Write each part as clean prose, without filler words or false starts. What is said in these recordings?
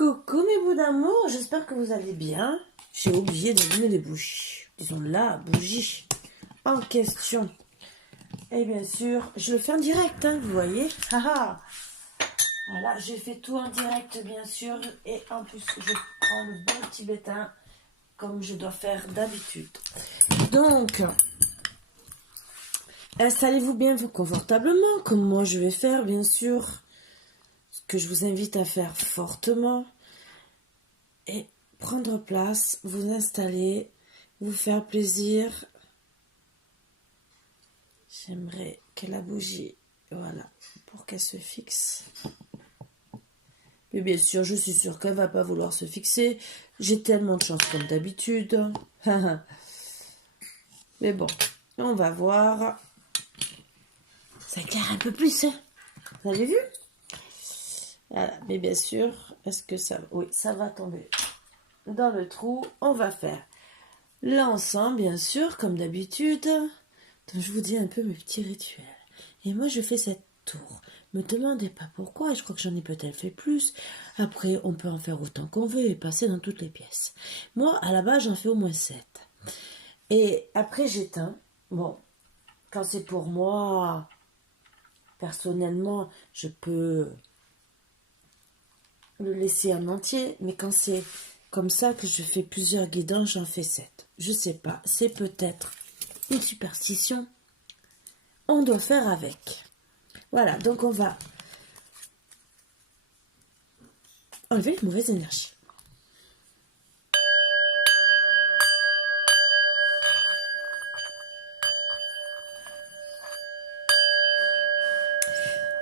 Coucou mes bouts d'amour, j'espère que vous allez bien. J'ai oublié d'allumer les bougies. Disons la bougie en question. Et bien sûr, je le fais en direct, hein, vous voyez. Haha. Voilà, j'ai fait tout en direct bien sûr. Et en plus, je prends le bon tibétain comme je dois faire d'habitude. Donc, installez-vous bien confortablement, comme moi je vais faire bien sûr. Ce que je vous invite à faire fortement. Et prendre place, vous installer, vous faire plaisir. J'aimerais que la bougie, voilà, pour qu'elle se fixe. Mais bien sûr, je suis sûre qu'elle va pas vouloir se fixer. J'ai tellement de chance comme d'habitude. Mais bon, on va voir. Ça éclaire un peu plus, hein. Vous avez vu? Voilà, mais bien sûr, est-ce que ça... Oui, ça va tomber dans le trou. On va faire l'ensemble, bien sûr, comme d'habitude. Donc, je vous dis un peu mes petits rituels. Et moi, je fais cette tour. Me demandez pas pourquoi, je crois que j'en ai peut-être fait plus. Après, on peut en faire autant qu'on veut et passer dans toutes les pièces. Moi, à la base, j'en fais au moins 7. Et après, j'éteins. Bon, quand c'est pour moi, personnellement, je peux le laisser en entier. Mais quand c'est comme ça que je fais plusieurs guidons, j'en fais 7. Je sais pas, c'est peut-être une superstition. On doit faire avec. Voilà, donc on va enlever les mauvaises énergies.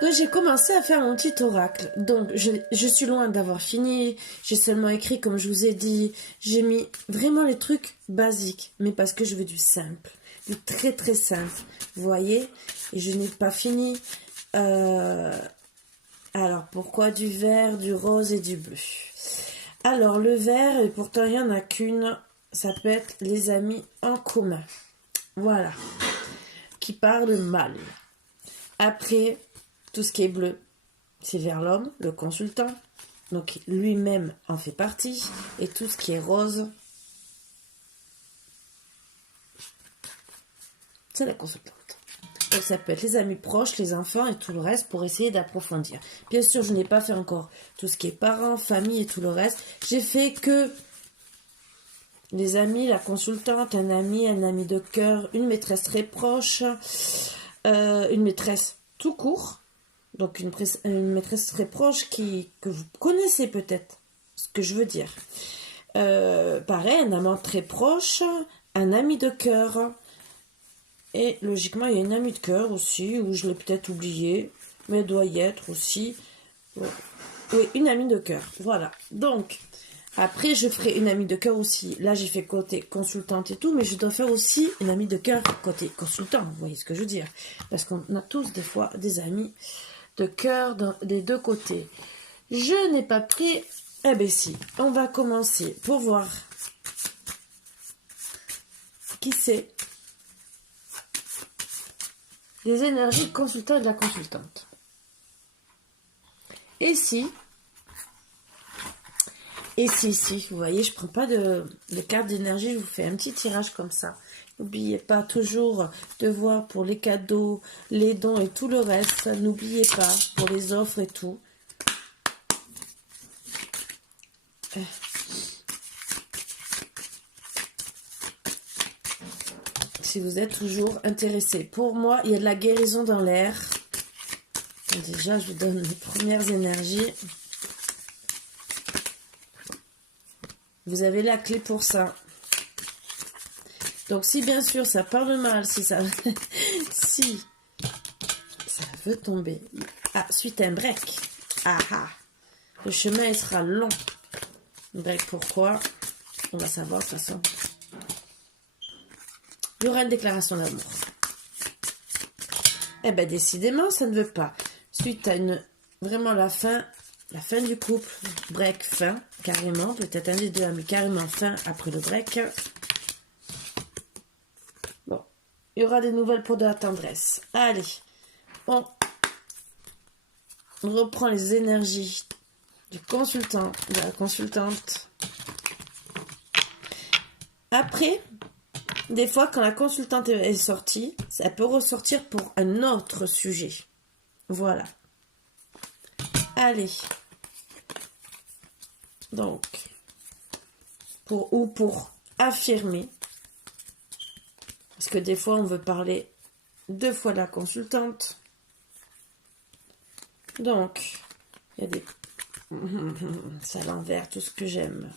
Donc j'ai commencé à faire mon petit oracle. Donc je suis loin d'avoir fini. J'ai seulement écrit comme je vous ai dit. J'ai mis vraiment les trucs basiques. Mais parce que je veux du simple. Du très très simple. Vous voyez? Et je n'ai pas fini. Alors pourquoi du vert, du rose et du bleu? Alors le vert, et pourtant il n'y en a qu'une. Ça peut être les amis en commun. Voilà. Qui parle mal. Après... tout ce qui est bleu, c'est vers l'homme, le consultant. Donc lui-même en fait partie. Et tout ce qui est rose, c'est la consultante. Donc ça peut être les amis proches, les enfants et tout le reste pour essayer d'approfondir. Bien sûr, je n'ai pas fait encore tout ce qui est parents, famille et tout le reste. J'ai fait que les amis, la consultante, un ami de cœur, une maîtresse très proche, une maîtresse tout court. Donc une maîtresse très proche que vous connaissez peut-être, ce que je veux dire. Pareil, un amant très proche, un ami de cœur. Et logiquement, il y a une amie de cœur aussi, où je l'ai peut-être oublié, mais elle doit y être aussi. Oui, une amie de cœur, voilà. Donc, après, je ferai une amie de cœur aussi. Là, j'ai fait côté consultante et tout, mais je dois faire aussi une amie de cœur côté consultant, vous voyez ce que je veux dire. Parce qu'on a tous des fois des amis de cœur des deux côtés. Je n'ai pas pris... Eh bien si, on va commencer pour voir qui c'est les énergies du consultant et de la consultante. Et si, vous voyez, je prends pas de cartes d'énergie, je vous fais un petit tirage comme ça. N'oubliez pas toujours de voir pour les cadeaux, les dons et tout le reste. N'oubliez pas pour les offres et tout. Si vous êtes toujours intéressé. Pour moi, il y a de la guérison dans l'air. Déjà, je vous donne les premières énergies. Vous avez la clé pour ça. Donc, si bien sûr, ça parle mal, si ça veut tomber. Ah, suite à un break. Ah ah. Le chemin, il sera long. Break, pourquoi? On va savoir de toute façon. Il y aura une déclaration d'amour. Eh bien, décidément, ça ne veut pas. Suite à vraiment la fin du couple, break, fin, carrément. Peut-être un des deux a mis carrément fin après le break. Bon, il y aura des nouvelles pour de la tendresse. Allez, on reprend les énergies du consultant, de la consultante. Après, des fois, quand la consultante est sortie, ça peut ressortir pour un autre sujet. Voilà. Allez. Donc, pour affirmer. Parce que des fois, on veut parler 2 fois de la consultante. Donc, il y a des... C'est à l'envers, tout ce que j'aime.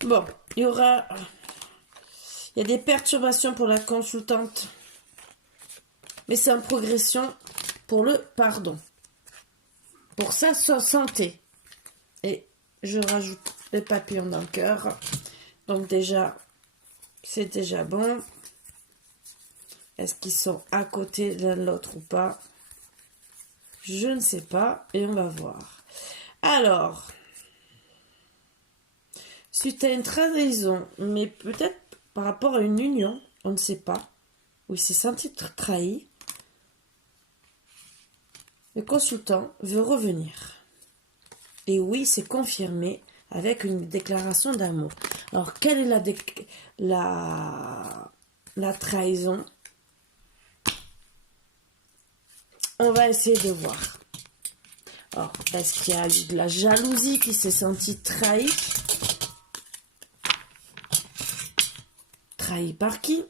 Bon, il y a des perturbations pour la consultante. Mais c'est en progression pour le pardon. Pour sa santé. Et je rajoute les papillons dans le cœur. Donc déjà, c'est déjà bon. Est-ce qu'ils sont à côté l'un de l'autre ou pas? Je ne sais pas. Et on va voir. Alors, suite à une trahison, mais peut-être par rapport à une union, on ne sait pas, où il s'est senti trahi, le consultant veut revenir. Et oui, c'est confirmé avec une déclaration d'amour. Alors, quelle est la trahison? On va essayer de voir. Alors, est-ce qu'il y a eu de la jalousie qui s'est sentie trahie? Trahi par qui?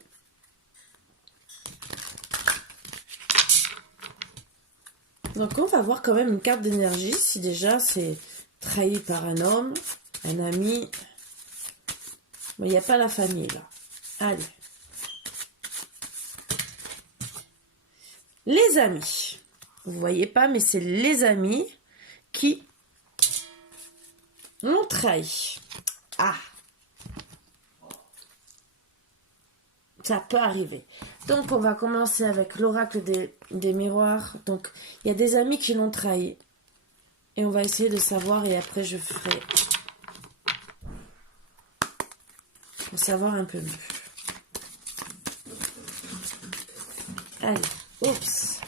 Donc on va voir quand même une carte d'énergie. Si déjà c'est trahi par un homme, un ami. Mais il n'y a pas la famille là. Allez. Les amis. Vous voyez pas, mais c'est les amis qui l'ont trahi. Ah. Ça peut arriver. Donc, on va commencer avec l'oracle des miroirs. Donc, il y a des amis qui l'ont trahi. Et on va essayer de savoir. Et après, je ferai... pour savoir un peu mieux. Allez. Oups.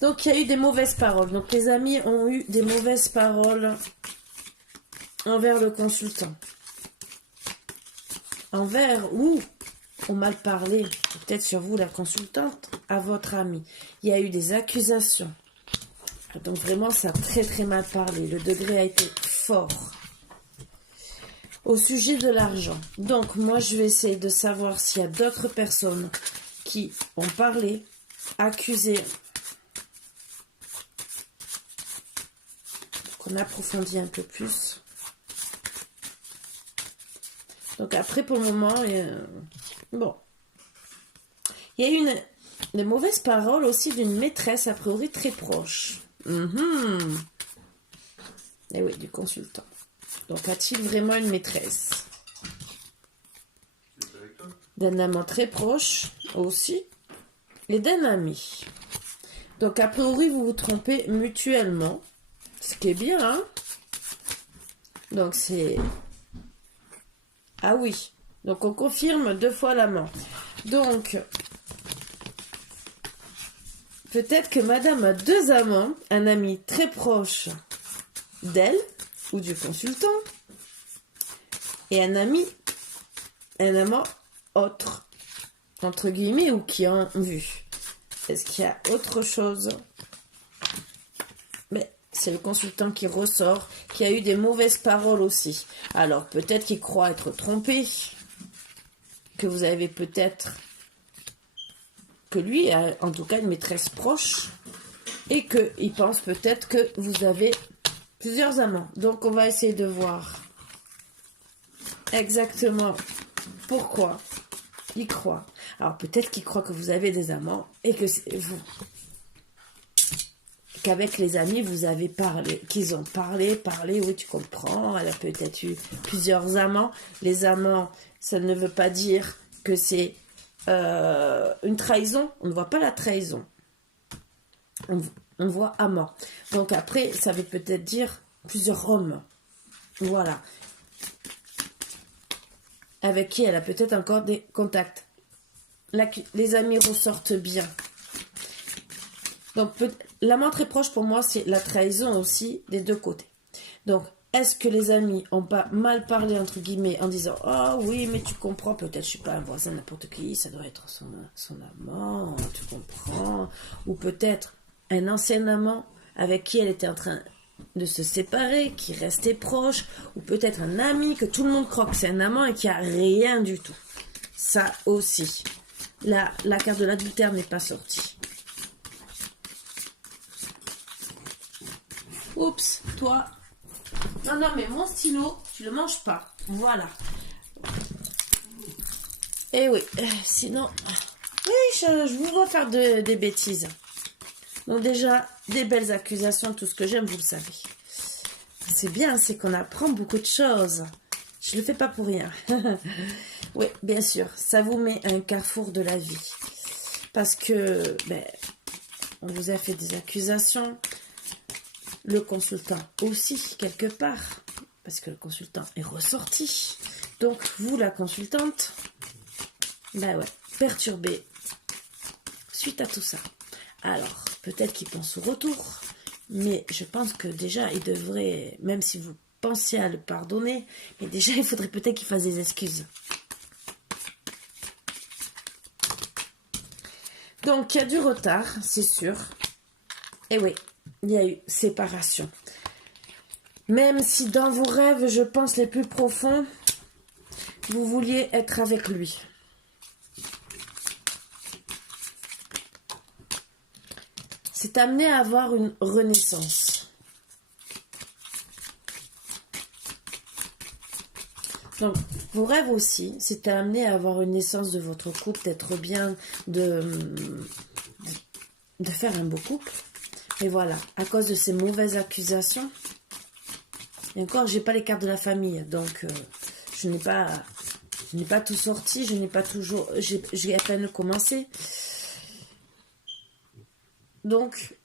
Donc, il y a eu des mauvaises paroles. Donc, les amis ont eu des mauvaises paroles envers le consultant. Envers ou... ont mal parlé, peut-être sur vous, la consultante, à votre ami. Il y a eu des accusations. Donc vraiment, ça a très très mal parlé. Le degré a été fort. Au sujet de l'argent. Donc moi, je vais essayer de savoir s'il y a d'autres personnes qui ont parlé, accusé. Qu'on approfondit un peu plus. Donc après, pour le moment... Bon. Il y a eu des mauvaises paroles aussi d'une maîtresse, a priori très proche. Et oui, du consultant. Donc, a-t-il vraiment une maîtresse? D'un amant très proche aussi. Et d'un ami. Donc, a priori, vous vous trompez mutuellement. Ce qui est bien, hein? Donc, c'est... Ah oui. Donc, on confirme 2 fois l'amant. Donc, peut-être que madame a 2 amants, un ami très proche d'elle, ou du consultant, et un amant autre, entre guillemets, ou qui en vu. Est-ce qu'il y a autre chose? Mais c'est le consultant qui ressort, qui a eu des mauvaises paroles aussi. Alors, peut-être qu'il croit être trompé, que vous avez peut-être, que lui a en tout cas une maîtresse proche et qu'il pense peut-être que vous avez plusieurs amants. Donc on va essayer de voir exactement pourquoi il croit. Alors peut-être qu'il croit que vous avez des amants et que c'est vous. Qu'avec les amis vous avez parlé, qu'ils ont parlé, oui tu comprends, elle a peut-être eu plusieurs amants. Les amants, ça ne veut pas dire que c'est une trahison. On ne voit pas la trahison. On voit amant. Donc après, ça veut peut-être dire plusieurs hommes. Voilà. Avec qui elle a peut-être encore des contacts. Les amis ressortent bien. Donc l'amant très proche pour moi, c'est la trahison aussi des 2 côtés. Donc, est-ce que les amis ont pas mal parlé, entre guillemets, en disant « Oh oui, mais tu comprends, peut-être je suis pas un voisin n'importe qui, ça doit être son amant, tu comprends. » Ou peut-être un ancien amant avec qui elle était en train de se séparer, qui restait proche. Ou peut-être un ami que tout le monde croit que c'est un amant et qui a rien du tout. Ça aussi. Là, la carte de l'adultère n'est pas sortie. Oups, toi... Non, non, mais mon stylo, tu le manges pas. Voilà. Et oui, sinon... Oui, je vous vois faire des bêtises. Donc déjà, des belles accusations, tout ce que j'aime, vous le savez. C'est bien, c'est qu'on apprend beaucoup de choses. Je le fais pas pour rien. Oui, bien sûr, ça vous met un carrefour de la vie. Parce que, on vous a fait des accusations... Le consultant aussi, quelque part, parce que le consultant est ressorti. Donc, vous, la consultante, perturbée suite à tout ça. Alors, peut-être qu'il pense au retour, mais je pense que déjà, il devrait, même si vous pensez à le pardonner, mais déjà, il faudrait peut-être qu'il fasse des excuses. Donc, il y a du retard, c'est sûr. Et oui. Il y a eu séparation. Même si dans vos rêves, je pense les plus profonds, vous vouliez être avec lui. C'est amené à avoir une renaissance. Donc, vos rêves aussi, c'est amené à avoir une naissance de votre couple, d'être bien, de faire un beau couple. Et voilà, à cause de ces mauvaises accusations, et encore, j'ai pas les cartes de la famille, donc je n'ai pas tout sorti, j'ai à peine commencé. Donc,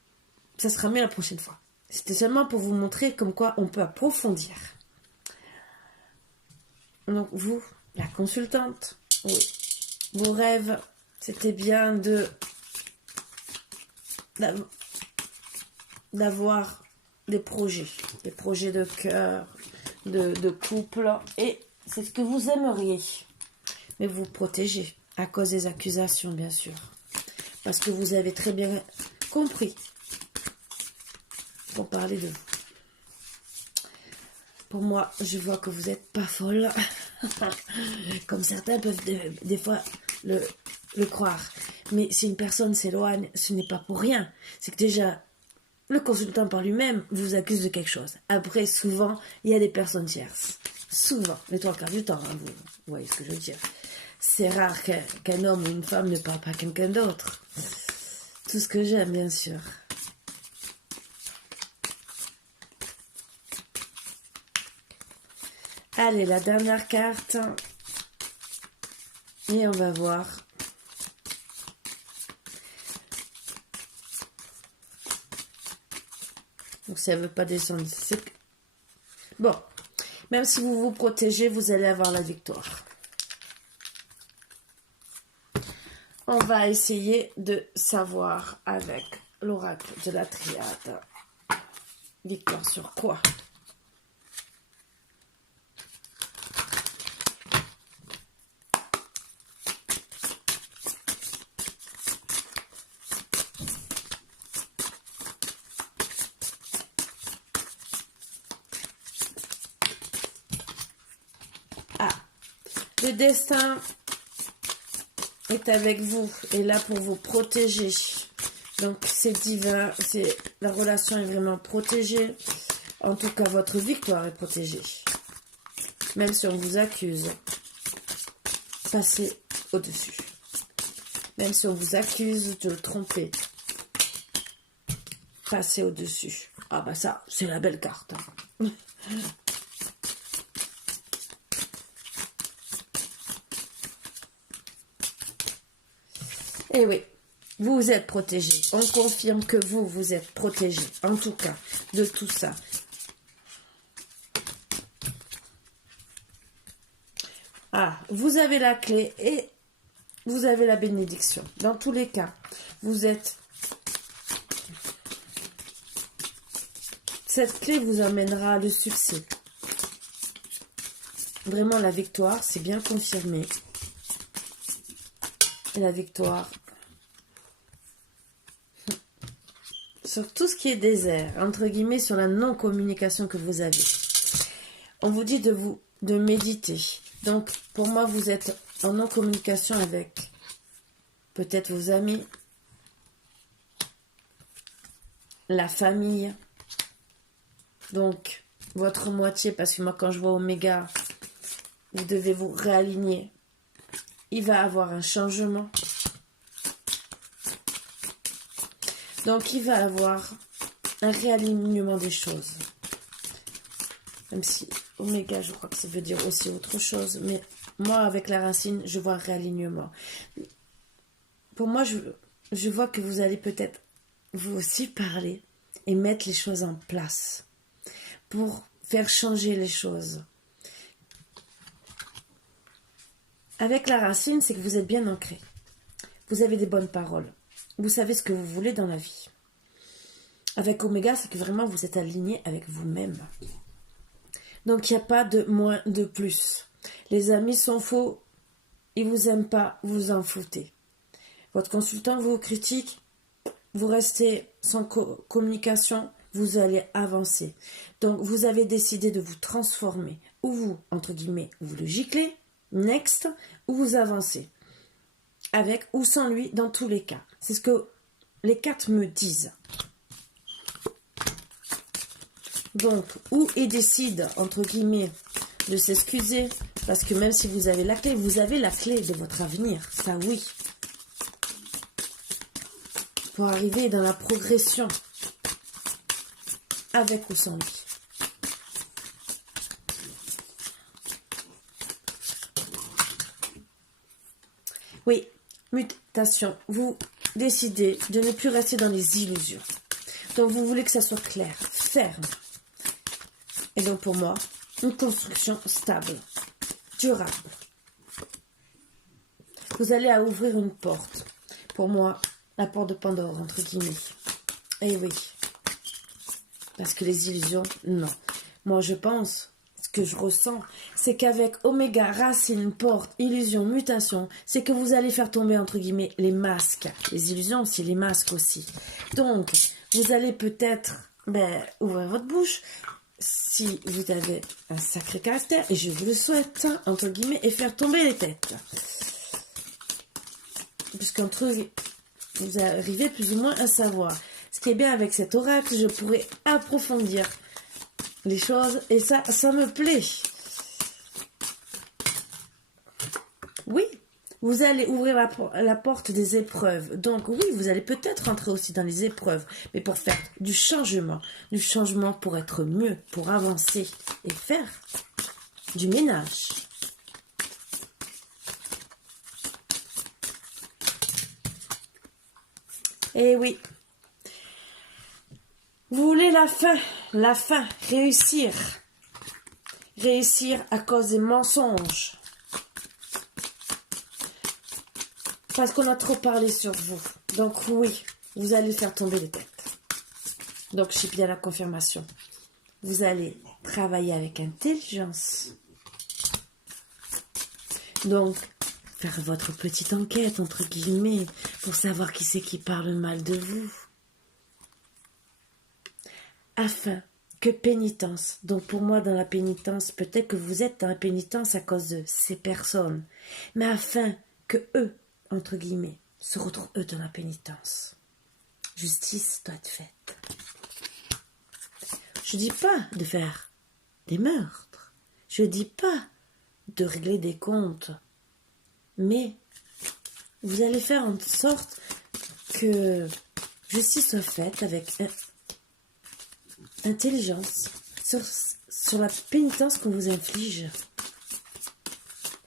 ça sera mieux la prochaine fois. C'était seulement pour vous montrer comme quoi on peut approfondir. Donc, vous, la consultante, oui, vos rêves, c'était bien d'avoir des projets de cœur, de couple, et c'est ce que vous aimeriez. Mais vous protégez à cause des accusations, bien sûr. Parce que vous avez très bien compris qu'on parlait de vous. Pour moi, je vois que vous n'êtes pas folle, comme certains peuvent des fois le croire. Mais si une personne s'éloigne, ce n'est pas pour rien. C'est que déjà, le consultant par lui-même vous accuse de quelque chose. Après, souvent, il y a des personnes tierces. Souvent, les trois quarts du temps, hein, vous voyez ce que je veux dire. C'est rare qu'un homme ou une femme ne parle pas à quelqu'un d'autre. Tout ce que j'aime, bien sûr. Allez, la dernière carte. Et on va voir. Donc, si elle ne veut pas descendre, c'est... Bon, même si vous vous protégez, vous allez avoir la victoire. On va essayer de savoir avec l'oracle de la triade. Victoire sur quoi? Le destin est avec vous, et là pour vous protéger. Donc c'est divin, la relation est vraiment protégée. En tout cas, votre victoire est protégée. Même si on vous accuse, passez au-dessus. Même si on vous accuse de le tromper, passez au-dessus. Ah bah ça, c'est la belle carte. Hein. Eh oui, vous êtes protégé. On confirme que vous êtes protégé, en tout cas, de tout ça. Ah, vous avez la clé et vous avez la bénédiction. Dans tous les cas, vous êtes Cette clé vous amènera le succès. Vraiment, la victoire, c'est bien confirmé. Et la victoire sur tout ce qui est désert, entre guillemets, sur la non-communication que vous avez. On vous dit de méditer. Donc, pour moi, vous êtes en non-communication avec peut-être vos amis, la famille, donc votre moitié, parce que moi, quand je vois Oméga, vous devez vous réaligner. Il va avoir un changement. Donc, il va avoir un réalignement des choses. Même si Oméga, je crois que ça veut dire aussi autre chose. Mais moi, avec la racine, je vois un réalignement. Pour moi, je vois que vous allez peut-être vous aussi parler et mettre les choses en place pour faire changer les choses. Avec la racine, c'est que vous êtes bien ancré. Vous avez des bonnes paroles. Vous savez ce que vous voulez dans la vie. Avec Oméga, c'est que vraiment vous êtes aligné avec vous-même. Donc, il n'y a pas de moins, de plus. Les amis sont faux. Ils ne vous aiment pas, vous en foutez. Votre consultant vous critique. Vous restez sans communication. Vous allez avancer. Donc, vous avez décidé de vous transformer. Ou vous, entre guillemets, vous le giclez. Next. Ou vous avancez. Avec ou sans lui, dans tous les cas. C'est ce que les cartes me disent. Donc, ou il décide, entre guillemets, de s'excuser, parce que même si vous avez la clé de votre avenir, ça oui. Pour arriver dans la progression, avec ou sans lui. Oui, mutation, vous décidez de ne plus rester dans les illusions. Donc, vous voulez que ça soit clair, ferme. Et donc, pour moi, une construction stable, durable. Vous allez à ouvrir une porte. Pour moi, la porte de Pandore, entre guillemets. Eh oui. Parce que les illusions, non. Moi, je pense, ce que je ressens, c'est qu'avec Oméga, racine, porte, illusion, mutation, c'est que vous allez faire tomber, entre guillemets, les masques. Les illusions aussi, les masques aussi. Donc, vous allez peut-être ouvrir votre bouche, si vous avez un sacré caractère, et je vous le souhaite, entre guillemets, et faire tomber les têtes. Puisqu'entre vous arrivez plus ou moins à savoir. Ce qui est bien avec cet oracle, je pourrais approfondir les choses, et ça me plaît. Oui, vous allez ouvrir la porte des épreuves. Donc oui, vous allez peut-être rentrer aussi dans les épreuves, mais pour faire du changement pour être mieux, pour avancer et faire du ménage. Et oui, vous voulez la fin, réussir à cause des mensonges. Parce qu'on a trop parlé sur vous. Donc oui, vous allez faire tomber les têtes. Donc j'ai bien la confirmation. Vous allez travailler avec intelligence. Donc, faire votre petite enquête, entre guillemets, pour savoir qui c'est qui parle mal de vous. Afin que pénitence. Donc pour moi, dans la pénitence, peut-être que vous êtes dans la pénitence à cause de ces personnes. Mais afin que eux, entre guillemets, se retrouvent eux dans la pénitence. Justice doit être faite. Je dis pas de faire des meurtres. Je dis pas de régler des comptes. Mais vous allez faire en sorte que justice soit faite avec intelligence sur la pénitence qu'on vous inflige.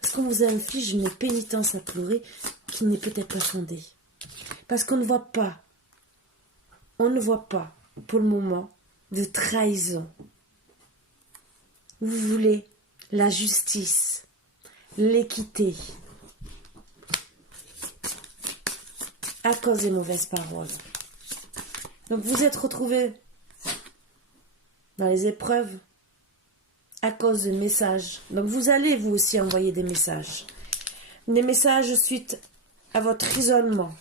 Parce qu'on vous inflige une pénitence à pleurer qui n'est peut-être pas fondée. Parce qu'on ne voit pas pour le moment de trahison. Vous voulez la justice, l'équité, à cause des mauvaises paroles. Donc vous êtes retrouvés dans les épreuves, à cause de messages. Donc vous allez vous aussi envoyer des messages. Des messages suite à votre isolement.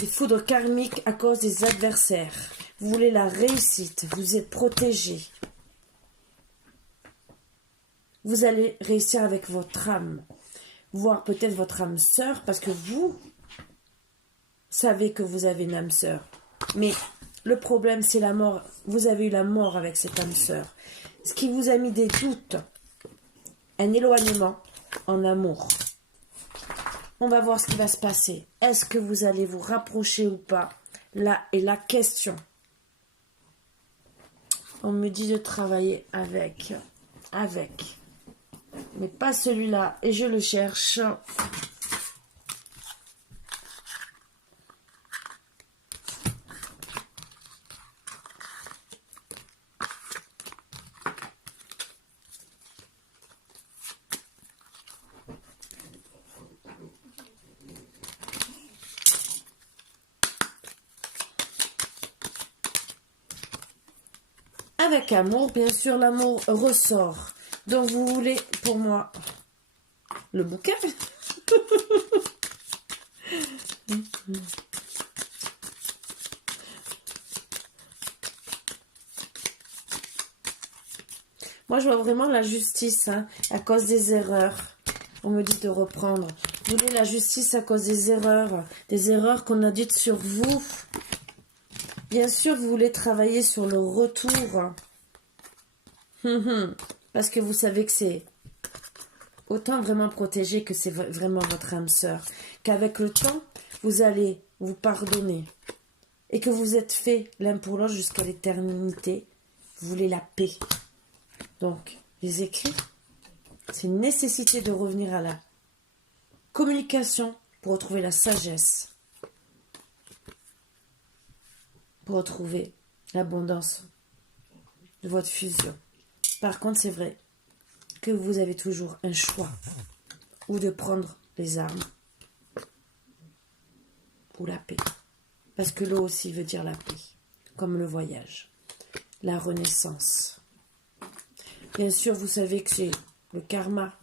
Des foudres karmiques à cause des adversaires. Vous voulez la réussite, vous êtes protégé. Vous allez réussir avec votre âme. Voire peut-être votre âme sœur, parce que vous savez que vous avez une âme sœur. Mais le problème, c'est la mort. Vous avez eu la mort avec cette âme sœur. Ce qui vous a mis des doutes, un éloignement en amour. On va voir ce qui va se passer. Est-ce que vous allez vous rapprocher ou pas? Là est la question. On me dit de travailler avec. Mais pas celui-là. Et je le cherche. Avec amour, bien sûr, l'amour ressort. Donc, vous voulez, pour moi, le bouquin. Moi, je vois vraiment la justice, hein, à cause des erreurs. On me dit de reprendre. Vous voulez la justice à cause des erreurs qu'on a dites sur vous. Bien sûr, vous voulez travailler sur le retour. Parce que vous savez que c'est autant vraiment protégé que c'est vraiment votre âme sœur. Qu'avec le temps, vous allez vous pardonner. Et que vous êtes fait l'un pour l'autre jusqu'à l'éternité. Vous voulez la paix. Donc, les écrits, c'est une nécessité de revenir à la communication pour retrouver la sagesse. Pour retrouver l'abondance de votre fusion. Par contre, c'est vrai que vous avez toujours un choix ou de prendre les armes ou la paix. Parce que l'eau aussi veut dire la paix, comme le voyage, la renaissance. Bien sûr, vous savez que c'est le karma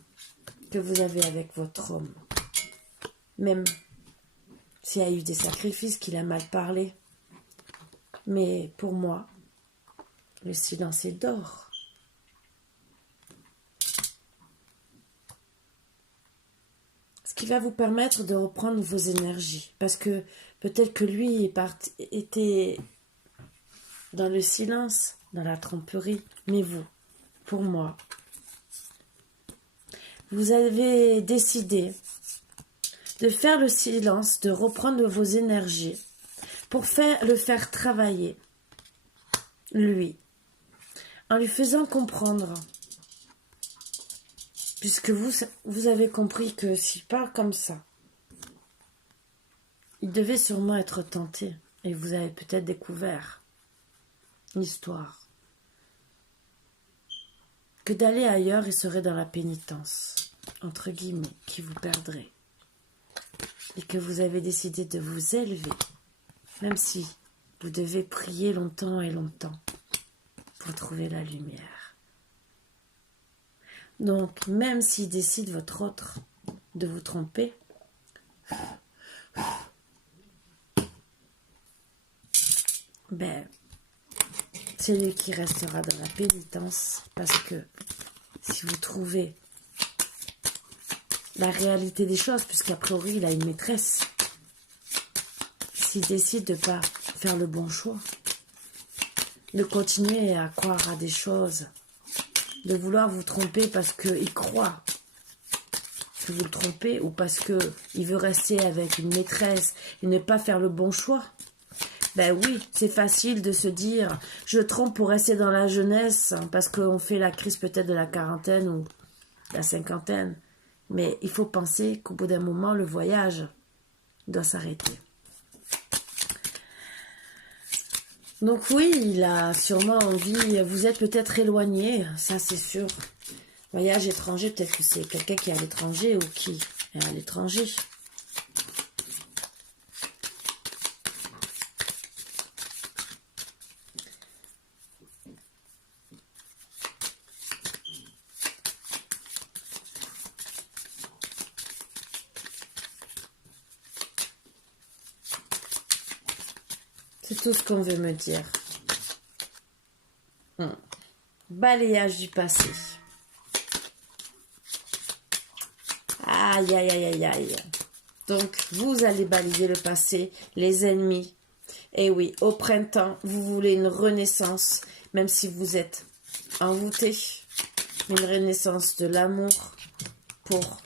que vous avez avec votre homme. Même s'il y a eu des sacrifices, qu'il a mal parlé. Mais pour moi, le silence est d'or. Ce qui va vous permettre de reprendre vos énergies. Parce que peut-être que lui était dans le silence, dans la tromperie. Mais vous, pour moi, vous avez décidé de faire le silence, de reprendre vos énergies pour le faire travailler, lui, en lui faisant comprendre, puisque vous avez compris que s'il parle comme ça, il devait sûrement être tenté, et vous avez peut-être découvert l'histoire, que d'aller ailleurs, il serait dans la pénitence, entre guillemets, qui vous perdrait, et que vous avez décidé de vous élever, même si vous devez prier longtemps et longtemps pour trouver la lumière. Donc, même s'il décide votre autre de vous tromper, c'est lui qui restera dans la pénitence, parce que si vous trouvez la réalité des choses, puisqu'a priori il a une maîtresse, s'il décide de ne pas faire le bon choix, de continuer à croire à des choses, de vouloir vous tromper parce qu'il croit que vous le trompez, ou parce qu'il veut rester avec une maîtresse et ne pas faire le bon choix. Ben oui, c'est facile de se dire je trompe pour rester dans la jeunesse, parce qu'on fait la crise peut-être de la quarantaine ou la cinquantaine, mais il faut penser qu'au bout d'un moment le voyage doit s'arrêter. Donc oui, il a sûrement envie, vous êtes peut-être éloigné, ça c'est sûr. Voyage étranger, peut-être que c'est quelqu'un qui est à l'étranger ou qui est à l'étranger. C'est tout ce qu'on veut me dire. Balayage du passé. Aïe, aïe, aïe, aïe, aïe. Donc, vous allez balayer le passé, les ennemis. Et oui, au printemps, vous voulez une renaissance, même si vous êtes envoûté. Une renaissance de l'amour pour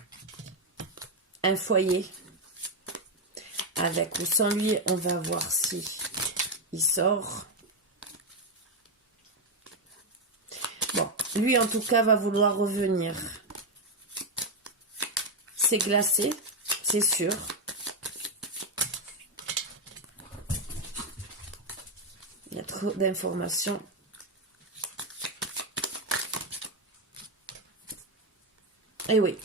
un foyer. Avec ou sans lui, on va voir si il sort. Bon, lui en tout cas va vouloir revenir. C'est glacé, c'est sûr. Il y a trop d'informations. Et oui,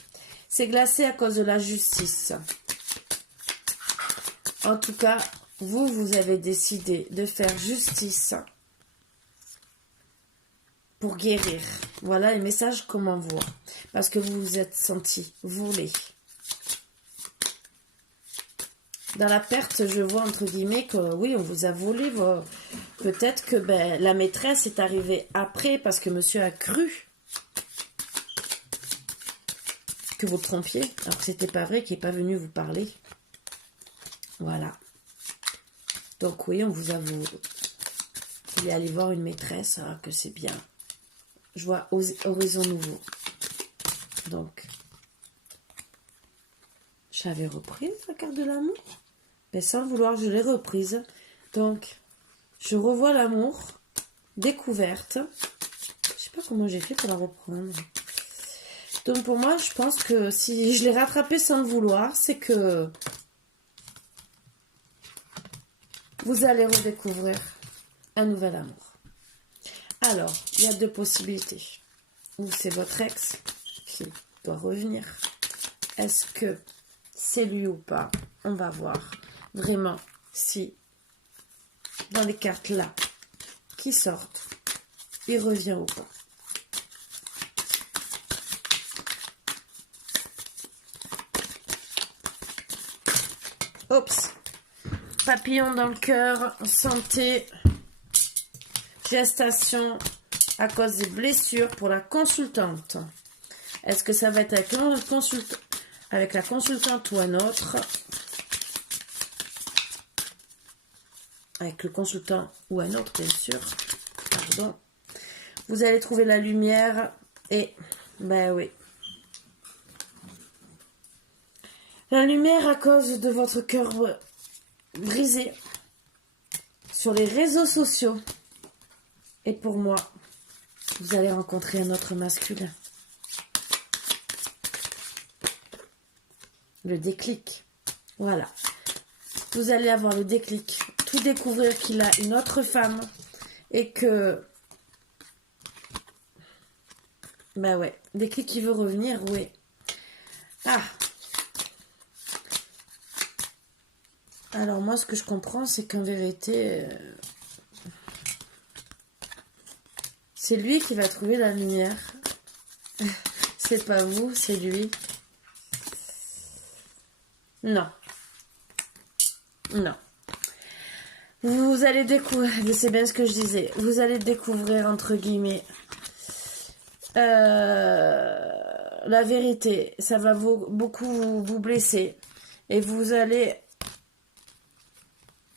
c'est glacé à cause de la justice. En tout cas, vous avez décidé de faire justice pour guérir. Voilà les messages qu'on m'envoie. Parce que vous vous êtes senti volé. Dans la perte, je vois entre guillemets que oui, on vous a volé. Peut-être que la maîtresse est arrivée après parce que monsieur a cru que vous le trompiez. Alors que c'était pas vrai, qu'il n'est pas venu vous parler. Voilà. Donc oui, on vous a volé. Il est allé voir une maîtresse, alors que c'est bien. Je vois horizon nouveau. Donc, j'avais reprise la carte de l'amour. Mais sans le vouloir, je l'ai reprise. Donc, je revois l'amour. Découverte. Je sais pas comment j'ai fait pour la reprendre. Donc pour moi, je pense que si je l'ai rattrapé sans le vouloir, c'est que vous allez redécouvrir un nouvel amour. Alors, il y a deux possibilités. Ou c'est votre ex qui doit revenir. Est-ce que c'est lui ou pas? On va voir vraiment si dans les cartes là qui sortent, il revient ou pas. Oups. Papillon dans le cœur, santé, gestation à cause des blessures pour la consultante. Est-ce que ça va être avec la consultante ou un autre? Avec le consultant ou un autre, bien sûr. Pardon. Vous allez trouver la lumière et, oui. La lumière à cause de votre cœur brisé sur les réseaux sociaux. Et pour moi, vous allez rencontrer un autre masculin. Le déclic. Voilà. Vous allez avoir le déclic. Tout découvrir qu'il a une autre femme. Et que... Déclic qui veut revenir, oui. Ah. Alors moi, ce que je comprends, c'est qu'en vérité... c'est lui qui va trouver la lumière. C'est pas vous, c'est lui. Non. Non. Vous allez découvrir, c'est bien ce que je disais, vous allez découvrir, entre guillemets, la vérité. Ça va beaucoup vous blesser. Et vous allez,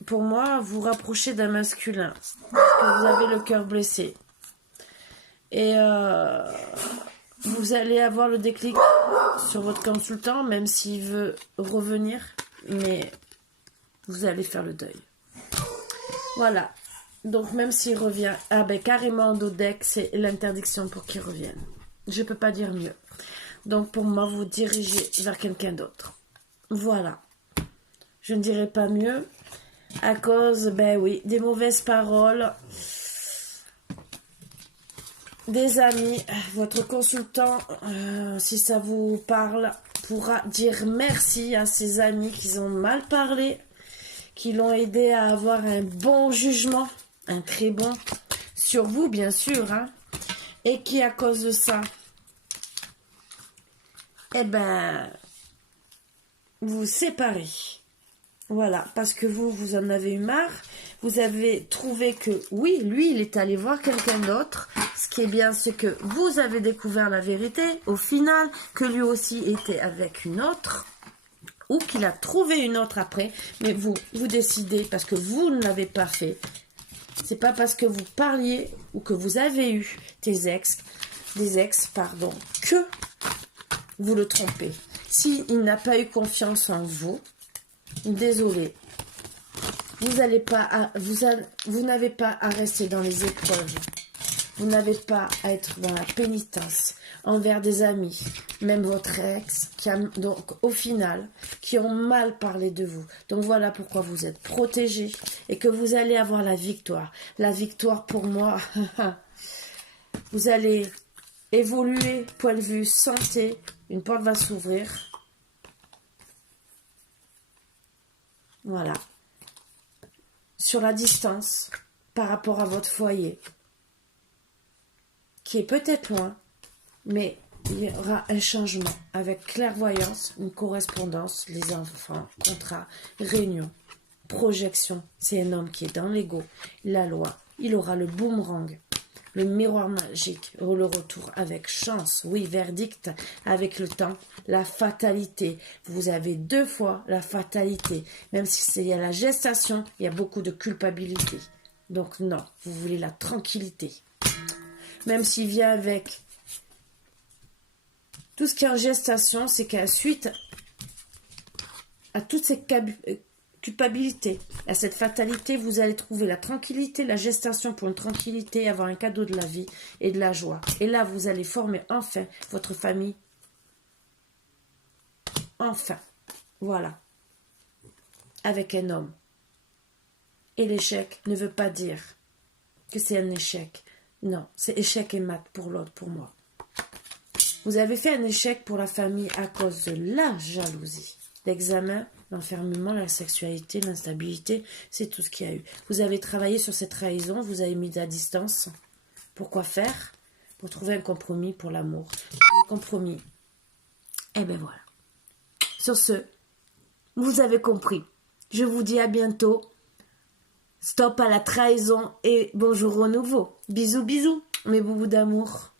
pour moi, vous rapprocher d'un masculin. Parce que vous avez le cœur blessé. Et vous allez avoir le déclic sur votre consultant, même s'il veut revenir. Mais vous allez faire le deuil. Voilà. Donc même s'il revient, carrément en dos deck, c'est l'interdiction pour qu'il revienne. Je peux pas dire mieux. Donc pour moi, vous dirigez vers quelqu'un d'autre. Voilà. Je ne dirai pas mieux. À cause, des mauvaises paroles. Des amis, votre consultant, si ça vous parle, pourra dire merci à ses amis qui ont mal parlé, qui l'ont aidé à avoir un bon jugement, un très bon, sur vous bien sûr, et qui à cause de ça, vous séparez. Voilà, parce que vous en avez eu marre, vous avez trouvé que, oui, lui, il est allé voir quelqu'un d'autre. Ce qui est bien, c'est que vous avez découvert la vérité, au final, que lui aussi était avec une autre, ou qu'il a trouvé une autre après, mais vous décidez, parce que vous ne l'avez pas fait. C'est pas parce que vous parliez, ou que vous avez eu des ex, que vous le trompez. S'il n'a pas eu confiance en vous, désolé, vous n'avez pas à rester dans les épreuves. Vous n'avez pas à être dans la pénitence envers des amis, même votre ex, donc au final, qui ont mal parlé de vous. Donc voilà pourquoi vous êtes protégés et que vous allez avoir la victoire. La victoire pour moi, vous allez évoluer, point de vue santé, une porte va s'ouvrir. Voilà. Sur la distance, par rapport à votre foyer, qui est peut-être loin, mais il y aura un changement avec clairvoyance, une correspondance, les enfants, contrat, réunion, projection. C'est un homme qui est dans l'ego, la loi. Il aura le boomerang, le miroir magique, le retour avec chance, oui, verdict, avec le temps, la fatalité. Vous avez 2 fois la fatalité. Même s'il y a la gestation, il y a beaucoup de culpabilité. Donc non, vous voulez la tranquillité. Même s'il vient avec tout ce qui est en gestation, c'est qu'à suite à toutes ces culpabilités, à cette fatalité, vous allez trouver la tranquillité, la gestation pour une tranquillité, avoir un cadeau de la vie et de la joie. Et là, vous allez former enfin votre famille. Enfin, voilà, avec un homme. Et l'échec ne veut pas dire que c'est un échec. Non, c'est échec et mat pour l'autre, pour moi. Vous avez fait un échec pour la famille à cause de la jalousie. L'examen, l'enfermement, la sexualité, l'instabilité, c'est tout ce qu'il y a eu. Vous avez travaillé sur cette trahison, vous avez mis à distance. Pourquoi faire? Pour trouver un compromis pour l'amour. Le compromis. Eh bien voilà. Sur ce, vous avez compris. Je vous dis à bientôt. Stop à la trahison et bonjour au nouveau. Bisous, bisous, mes boubous d'amour.